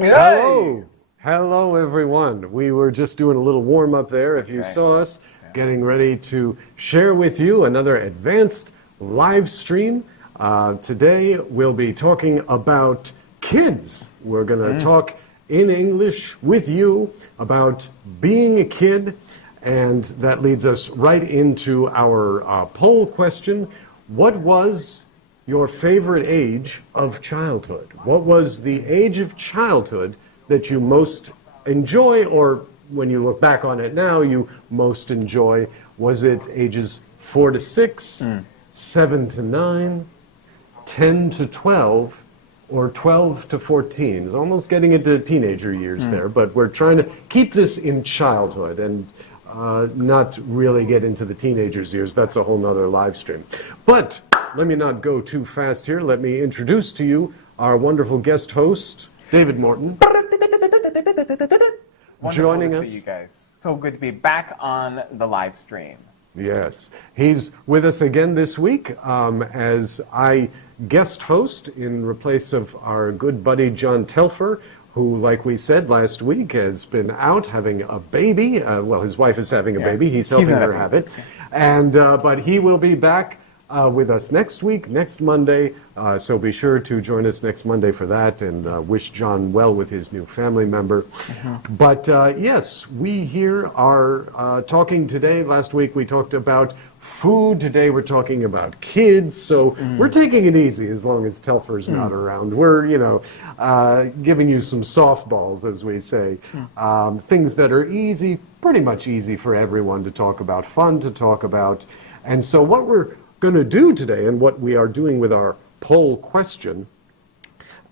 Hello. Hello, everyone. We were just doing a little warm-up there. If you saw us, getting ready to share with you another advanced live stream. Today, we'll be talking about kids. We're going to talk in English with you about being a kid. And that leads us right into our poll question. What was your favorite age of childhood? What was the age of childhood that you most enjoy, or when you look back on it now, you most enjoy? Was it ages 4 to 6, 7 to 9, 10 to 12, or 12 to 14? It's almost getting into teenager years there, but we're trying to keep this in childhood and not really get into the teenagers' years. That's a whole nother live stream. But let me not go too fast here. Let me introduce to you our wonderful guest host, David Morton. Joining us. To see you guys. So good to be back on the live stream. Yes. He's with us again this week as I guest host in place of our good buddy John Telfer, who, like we said last week, has been out having a baby. Well, his wife is having a baby. He's helping her have it. And but he will be back with us next week, next Monday. So be sure to join us next Monday for that, and wish John well with his new family member. But yes, we here are talking today. Last week we talked about food. Today we're talking about kids. So we're taking it easy as long as Telfer's not around. We're, giving you some softballs, as we say. Things that are easy, pretty much easy for everyone to talk about, fun to talk about. And so what we're going to do today, and what we are doing with our poll question,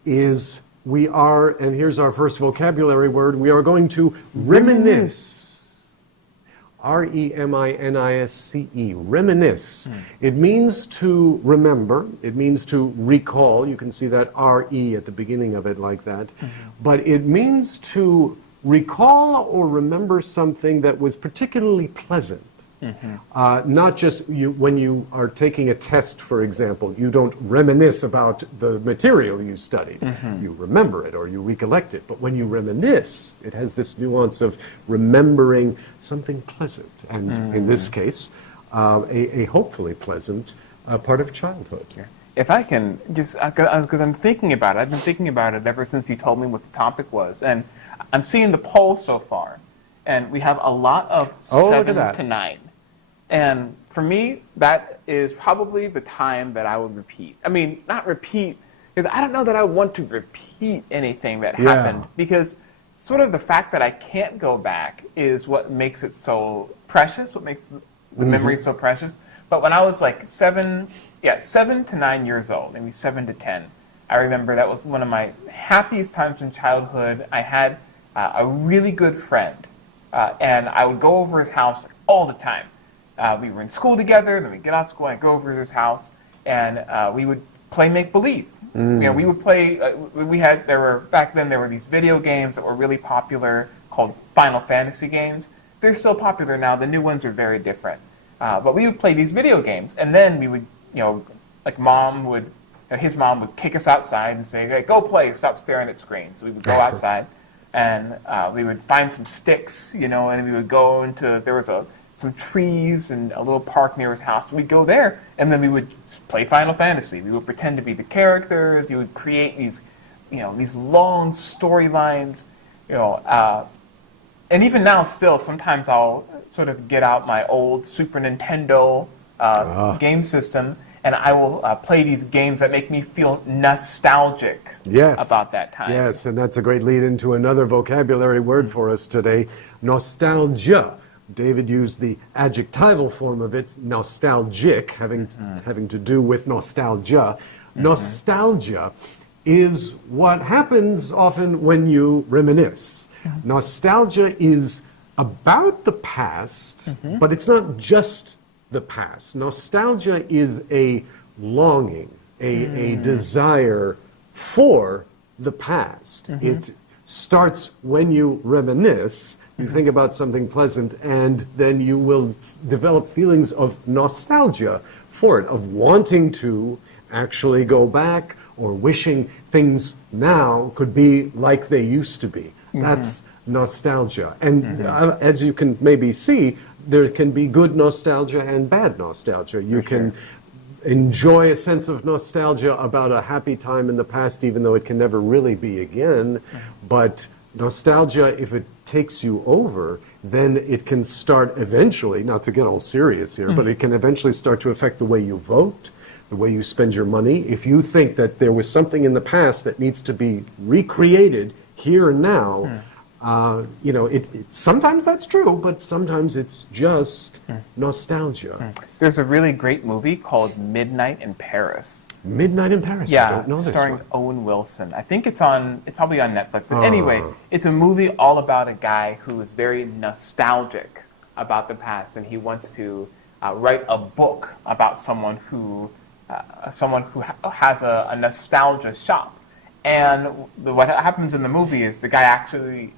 is we are, and here's our first vocabulary word, we are going to reminisce. R-E-M-I-N-I-S-C-E, reminisce. It means to remember, it means to recall. You can see that R-E at the beginning of it like that. But it means to recall or remember something that was particularly pleasant. Not just when you are taking a test, for example, you don't reminisce about the material you studied. You remember it or you recollect it. But when you reminisce, it has this nuance of remembering something pleasant. And in this case, a hopefully pleasant part of childhood. If I can just, because I'm thinking about it, I've been thinking about it ever since you told me what the topic was. And I'm seeing the poll so far. And we have a lot of 7 to 9. And for me, that is probably the time that I would repeat. I mean, not repeat, because I don't know that I want to repeat anything that happened, because sort of the fact that I can't go back is what makes it so precious, what makes the memory so precious. But when I was like 7 to 9 years old, maybe 7 to 10, I remember that was one of my happiest times in childhood. I had a really good friend, and I would go over his house all the time. We were in school together, then we'd get out of school, and I'd go over to his house, and we would play make-believe. We would play, back then there were these video games that were really popular called Final Fantasy games. They're still popular now, the new ones are very different. But we would play these video games, and then we would, like his mom would kick us outside and say, hey, go play, stop staring at screens. So we would go outside, and we would find some sticks, and we would go into, there was some trees and a little park near his house. So we'd go there, and then we would play Final Fantasy. We would pretend to be the characters. We would create these, these long storylines, and even now still, sometimes I'll sort of get out my old Super Nintendo game system, and I will play these games that make me feel nostalgic about that time. Yes, and that's a great lead into another vocabulary word for us today, nostalgia. David used the adjectival form of it, nostalgic, having to do with nostalgia. Nostalgia is what happens often when you reminisce. Nostalgia is about the past, but it's not just the past. Nostalgia is a longing, a desire for the past. It starts when you reminisce. You think about something pleasant, and then you will develop feelings of nostalgia for it, of wanting to actually go back or wishing things now could be like they used to be. That's nostalgia. And as you can maybe see, there can be good nostalgia and bad nostalgia. You can enjoy a sense of nostalgia about a happy time in the past, even though it can never really be again. But nostalgia, if it takes you over, then it can start eventually, not to get all serious here, but it can eventually start to affect the way you vote, the way you spend your money. If you think that there was something in the past that needs to be recreated here and now, you know, sometimes that's true, but sometimes it's just nostalgia. There's a really great movie called Midnight in Paris. Midnight in Paris. I don't know this starring one. Owen Wilson. I think it's probably on Netflix. But anyway, it's a movie all about a guy who is very nostalgic about the past, and he wants to write a book about someone who has a nostalgia shop. And what happens in the movie is the guy actually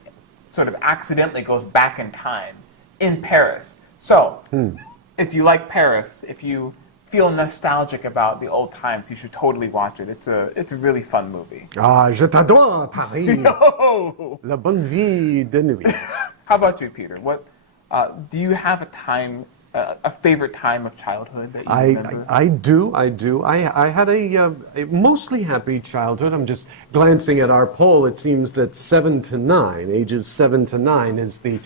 sort of accidentally goes back in time in Paris. So, if you like Paris, if you feel nostalgic about the old times, you should totally watch it. It's a really fun movie. Ah, je t'adore, Paris. No! La bonne vie de nuit. How about you, Peter? What do you have a favorite time of childhood that you remember? I do. I had a mostly happy childhood. I'm just glancing at our poll. It seems that ages 7 to 9 is the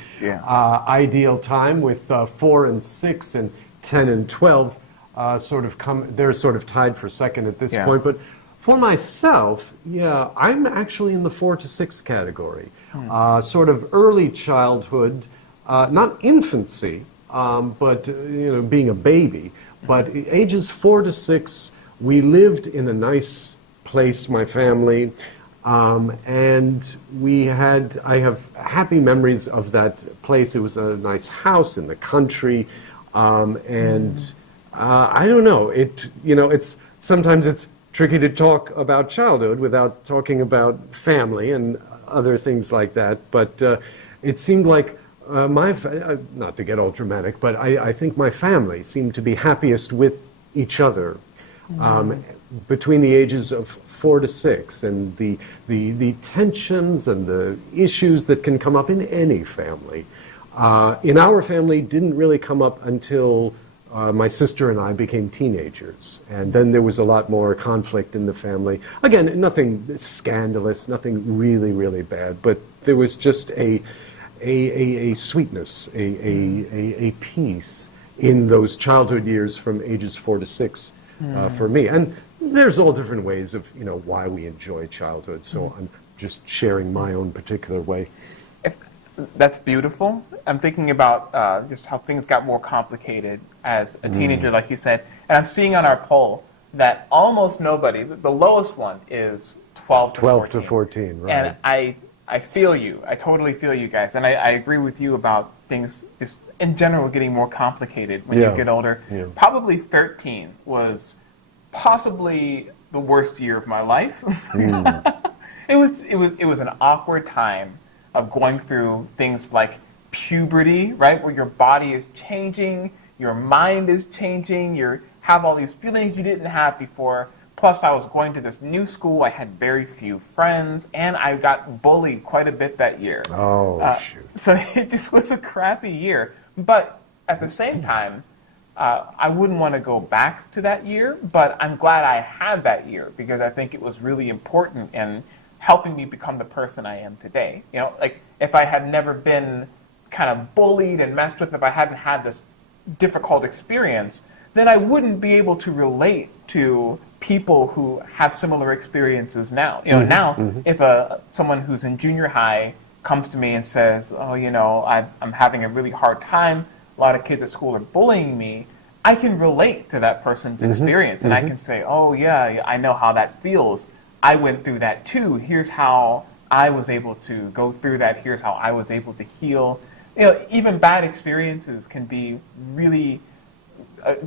ideal time, with 4 and 6 and 10 and 12 they're sort of tied for second at this point. But for myself, I'm actually in the 4 to 6 category. Sort of early childhood, not infancy, but being a baby. But ages 4 to 6, we lived in a nice place, my family, and I have happy memories of that place. It was a nice house in the country, and I don't know. Sometimes it's tricky to talk about childhood without talking about family and other things like that. But it seemed like not to get all dramatic, but I think my family seemed to be happiest with each other between the ages of 4 to 6, and the tensions and the issues that can come up in any family. In our family, didn't really come up until my sister and I became teenagers, and then there was a lot more conflict in the family. Again, nothing scandalous, nothing really, really bad, but there was just a sweetness, a peace in those childhood years from ages 4 to 6 for me. And there's all different ways of why we enjoy childhood. So I'm just sharing my own particular way. That's beautiful. I'm thinking about just how things got more complicated as a teenager, like you said. And I'm seeing on our poll that almost nobody, the lowest one is 12 to 14. 12 to 14, right. And I feel you. I totally feel you guys. And I agree with you about things just in general getting more complicated when you get older. Yeah. Probably 13 was possibly the worst year of my life. It was an awkward time of going through things like puberty, right, where your body is changing, your mind is changing, you have all these feelings you didn't have before. Plus, I was going to this new school, I had very few friends, and I got bullied quite a bit that year. Oh, shoot. So it just was a crappy year. But at the same time, I wouldn't want to go back to that year, but I'm glad I had that year, because I think it was really important in helping me become the person I am today. Like if I had never been kind of bullied and messed with, if I hadn't had this difficult experience, then I wouldn't be able to relate to people who have similar experiences now. If someone who's in junior high comes to me and says, oh, I'm having a really hard time, a lot of kids at school are bullying me, I can relate to that person's experience, and I can say, oh yeah, I know how that feels. I went through that too. Here's how I was able to go through that. Here's how I was able to heal. Even bad experiences can be really,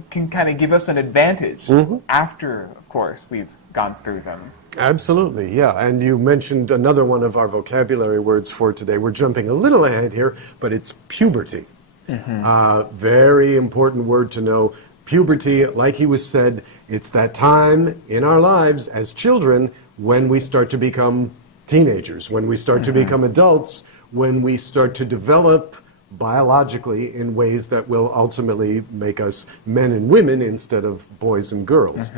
can kind of give us an advantage after, of course, we've gone through them. Absolutely, yeah. And you mentioned another one of our vocabulary words for today. We're jumping a little ahead here, but it's puberty. Very important word to know. Puberty, like he was said, It's that time in our lives as children when we start to become teenagers, when we start to become adults, when we start to develop biologically in ways that will ultimately make us men and women instead of boys and girls.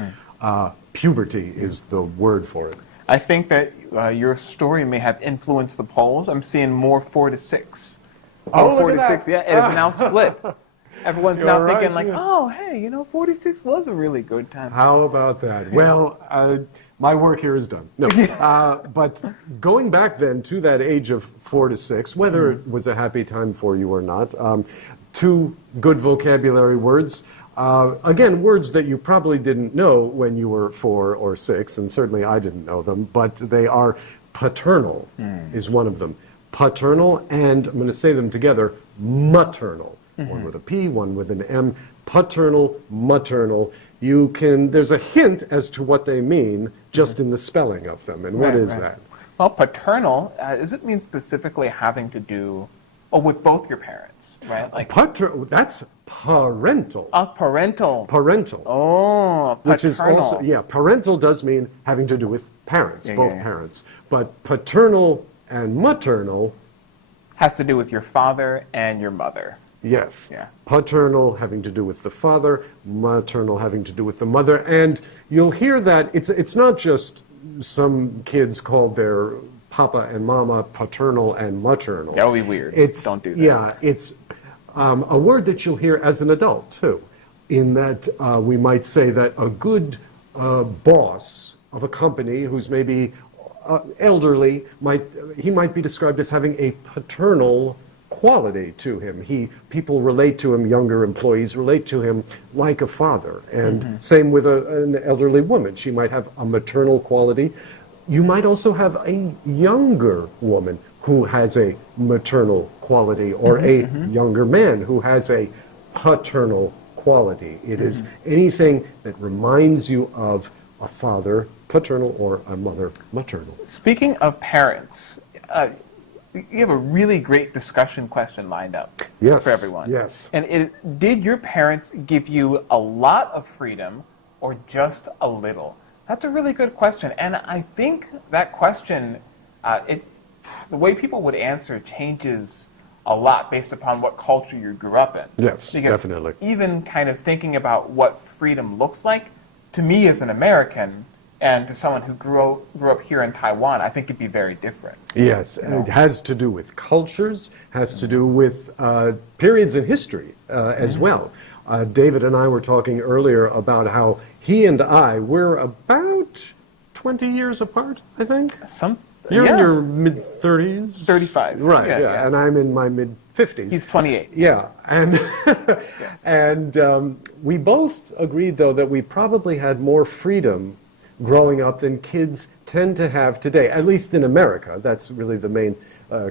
Puberty is the word for it. I think that your story may have influenced the polls. I'm seeing more 4 to 6. Oh, 4 to 6, yeah, it is now split. Everyone's now thinking like, oh, hey, you know, 46 was a really good time. How about that? Well, my work here is done. No, but going back then to that age of 4 to 6, whether it was a happy time for you or not, 2 good vocabulary words. Again, words that you probably didn't know when you were 4 or 6, and certainly I didn't know them, but they are paternal is one of them. Paternal, and I'm going to say them together, maternal. One with a P, one with an M. Paternal, maternal. There's a hint as to what they mean just in the spelling of them. And what is that? Well, paternal, does it mean specifically having to do with both your parents, right? Like that's parental. Parental. Parental. Oh, paternal. Which is also, parental does mean having to do with parents, both parents. But paternal and maternal has to do with your father and your mother. Yes. Yeah. Paternal having to do with the father, maternal having to do with the mother. And you'll hear that it's not just some kids called their papa and mama paternal and maternal. That would be weird. Don't do that. Yeah, it's a word that you'll hear as an adult, too, in that we might say that a good boss of a company who's maybe elderly, he might be described as having a paternal quality to him. People relate to him, younger employees relate to him like a father. And same with an elderly woman. She might have a maternal quality. You might also have a younger woman who has a maternal quality, or a younger man who has a paternal quality. It is anything that reminds you of a father, paternal, or a mother, maternal. Speaking of parents, you have a really great discussion question lined up for everyone. Yes. And did your parents give you a lot of freedom or just a little? That's a really good question. And I think that question, the way people would answer changes a lot based upon what culture you grew up in. Yes, because definitely. Even kind of thinking about what freedom looks like, to me as an American, and to someone who grew up here in Taiwan, I think it'd be very different. Yes, and it has to do with cultures, has to do with periods in history as well. David and I were talking earlier about how he and I were about 20 years apart, I think. You're in your mid-30s? 35. Right, yeah, and I'm in my mid-50s. He's 28. Yeah, and, Yes. and we both agreed, though, that we probably had more freedom growing up than kids tend to have today, at least in America. That's really the main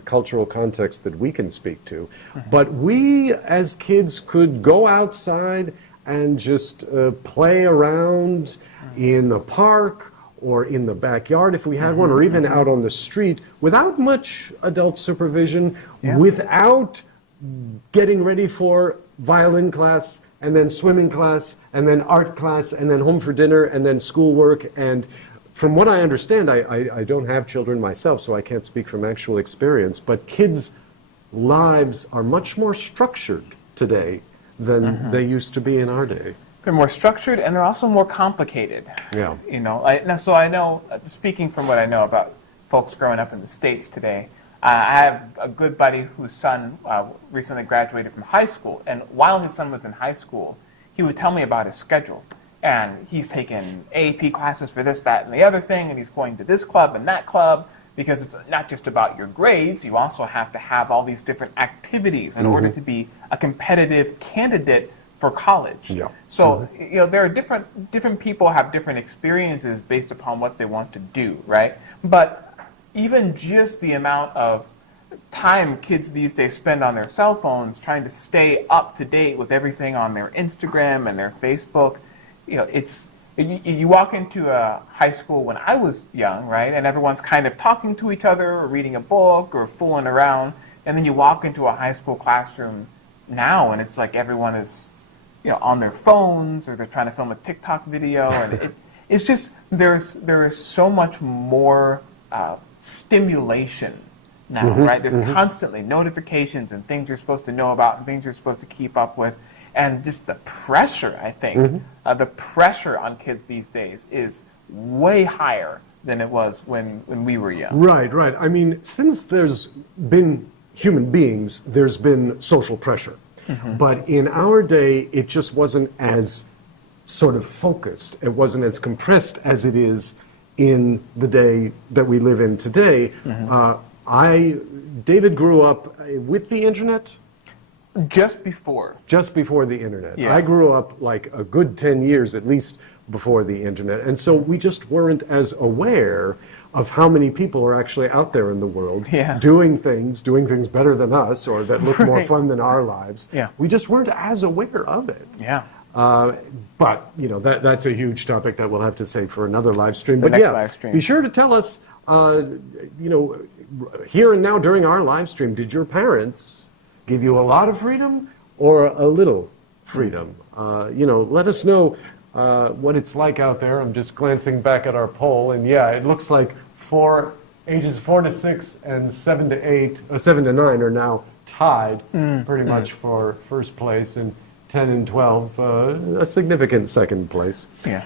cultural context that we can speak to. But we, as kids, could go outside and just play around in the park or in the backyard if we had one, or even out on the street without much adult supervision, without getting ready for violin class, and then swimming class, and then art class, and then home for dinner, and then schoolwork. And from what I understand, I don't have children myself, so I can't speak from actual experience, but kids' lives are much more structured today than they used to be in our day. They're more structured, and they're also more complicated. Yeah. You know, so I know, speaking from what I know about folks growing up in the States today, I have a good buddy whose son recently graduated from high school, and while his son was in high school, he would tell me about his schedule. And he's taken AP classes for this, that, and the other thing, and he's going to this club and that club, because it's not just about your grades, you also have to have all these different activities in order to be a competitive candidate for college. Yeah. So, you know, there are different people have different experiences based upon what they want to do, right? But even just the amount of time kids these days spend on their cell phones trying to stay up to date with everything on their Instagram and their Facebook, you know, you walk into a high school when I was young, right, and everyone's kind of talking to each other or reading a book or fooling around, and then you walk into a high school classroom now and it's like everyone is, on their phones, or they're trying to film a TikTok video, and it's just there is so much more stimulation now, right? There's constantly notifications and things you're supposed to know about and things you're supposed to keep up with, and just the pressure, I think, the pressure on kids these days is way higher than it was when we were young. Right. I mean, since there's been human beings, there's been social pressure. But in our day, it just wasn't as sort of focused. It wasn't as compressed as it is in the day that we live in today. David grew up with the internet. Just before the internet. Yeah. I grew up like a good 10 years at least before the internet. And so we just weren't as aware of how many people are actually out there in the world doing things better than us, or that look more fun than our lives. Yeah. We just weren't as aware of it. Yeah. But, that's a huge topic that we'll have to save for another live stream. The next live stream. Be sure to tell us, here and now during our live stream, did your parents give you a lot of freedom or a little freedom? Let us know what it's like out there. I'm just glancing back at our poll, and it looks like ages 4 to 6 and 7 to 9 are now tied pretty much for first place, and 10 and 12 a significant second place. Yeah.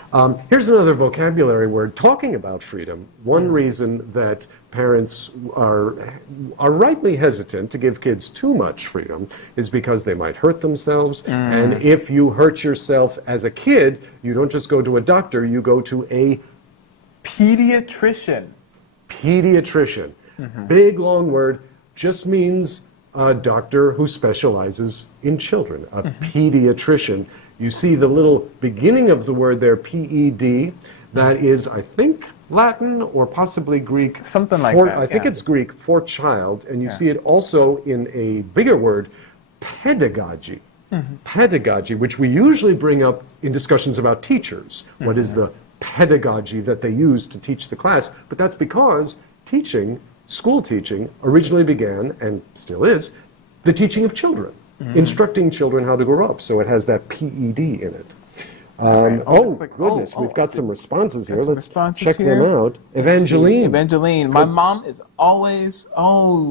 Here's another vocabulary word talking about freedom. One reason that parents are rightly hesitant to give kids too much freedom is because they might hurt themselves. And if you hurt yourself as a kid, you don't just go to a doctor, you go to a pediatrician. Big long word, just means a doctor who specializes in children, a pediatrician. You see the little beginning of the word there, P-E-D, that is, I think, Latin or possibly Greek. Something like that. I think it's Greek for child, and you see it also in a bigger word, pedagogy. Pedagogy, which we usually bring up in discussions about teachers. What is the pedagogy that they use to teach the class? But that's because school teaching originally began, and still is, the teaching of children, instructing children how to grow up. So it has that PED in it. Goodness, we've got some responses here. Let's check them out. Evangeline. My mom is always,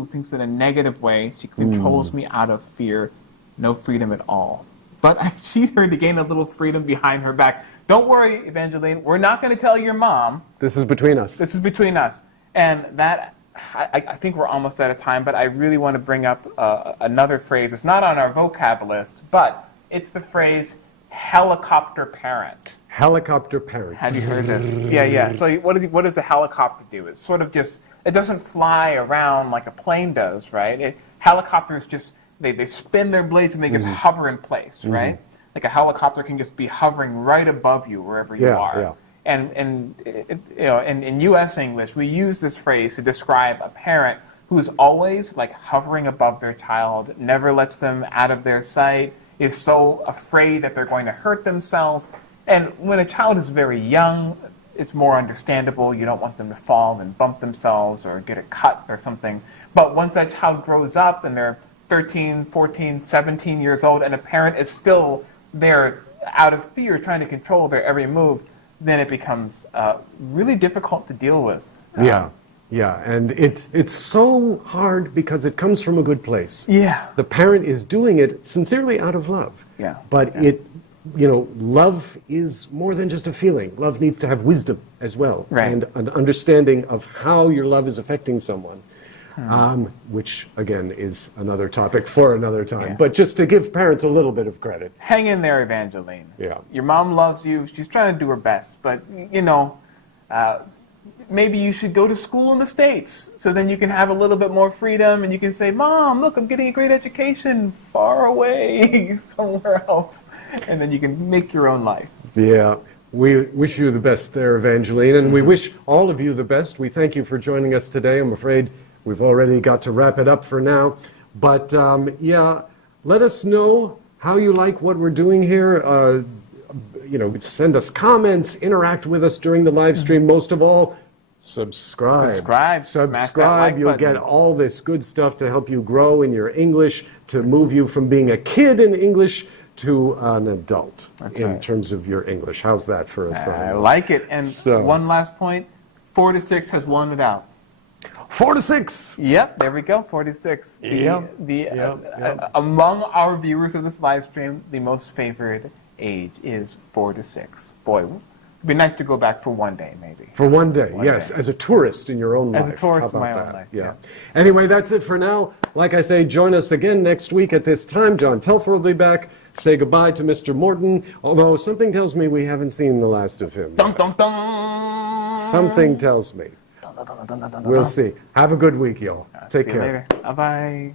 thinks in a negative way. She controls me out of fear. No freedom at all. But I cheat her to gain a little freedom behind her back. Don't worry, Evangeline. We're not going to tell your mom. This is between us. And that, I think we're almost out of time, but I really want to bring up another phrase. It's not on our vocab list, but it's the phrase helicopter parent. Helicopter parent. Have you heard this? Yeah. So what does a helicopter do? It's sort of just, it doesn't fly around like a plane does, right? Helicopters just, they spin their blades and they just hover in place, right? Like a helicopter can just be hovering right above you wherever you are. Yeah. And in U.S. English, we use this phrase to describe a parent who is always like hovering above their child, never lets them out of their sight, is so afraid that they're going to hurt themselves. And when a child is very young, it's more understandable. You don't want them to fall and bump themselves or get a cut or something. But once that child grows up and they're 13, 14, 17 years old, and a parent is still there out of fear trying to control their every move, then it becomes really difficult to deal with. Yeah, and it's so hard because it comes from a good place. Yeah. The parent is doing it sincerely out of love. Yeah. But love is more than just a feeling. Love needs to have wisdom as well. Right. And an understanding of how your love is affecting someone. Which, again, is another topic for another time. Yeah. But just to give parents a little bit of credit. Hang in there, Evangeline. Yeah. Your mom loves you. She's trying to do her best. But, maybe you should go to school in the States so then you can have a little bit more freedom and you can say, Mom, look, I'm getting a great education far away somewhere else. And then you can make your own life. Yeah. We wish you the best there, Evangeline. And we wish all of you the best. We thank you for joining us today. I'm afraid we've already got to wrap it up for now. But, let us know how you like what we're doing here. Send us comments, interact with us during the live stream. Most of all, subscribe. Smash that like You'll button. get all this good stuff to help you grow in your English, to move you from being a kid in English to an adult in terms of your English. How's that for a sign? I like it. And one last point, 4 to 6 has won it out. 4 to 6. Yep, there we go, 4 to 6. Among our viewers of this live stream, the most favored age is 4 to 6. Boy, it'd be nice to go back for one day, maybe. For one day, yes, as a tourist in your own life. As a tourist in my own life, yeah. Anyway, that's it for now. Like I say, join us again next week at this time. John Telfer will be back. Say goodbye to Mr. Morton, although something tells me we haven't seen the last of him. Dun, dun, dun. Something tells me. We'll see. Have a good week, y'all. Take care. See you later. Bye-bye.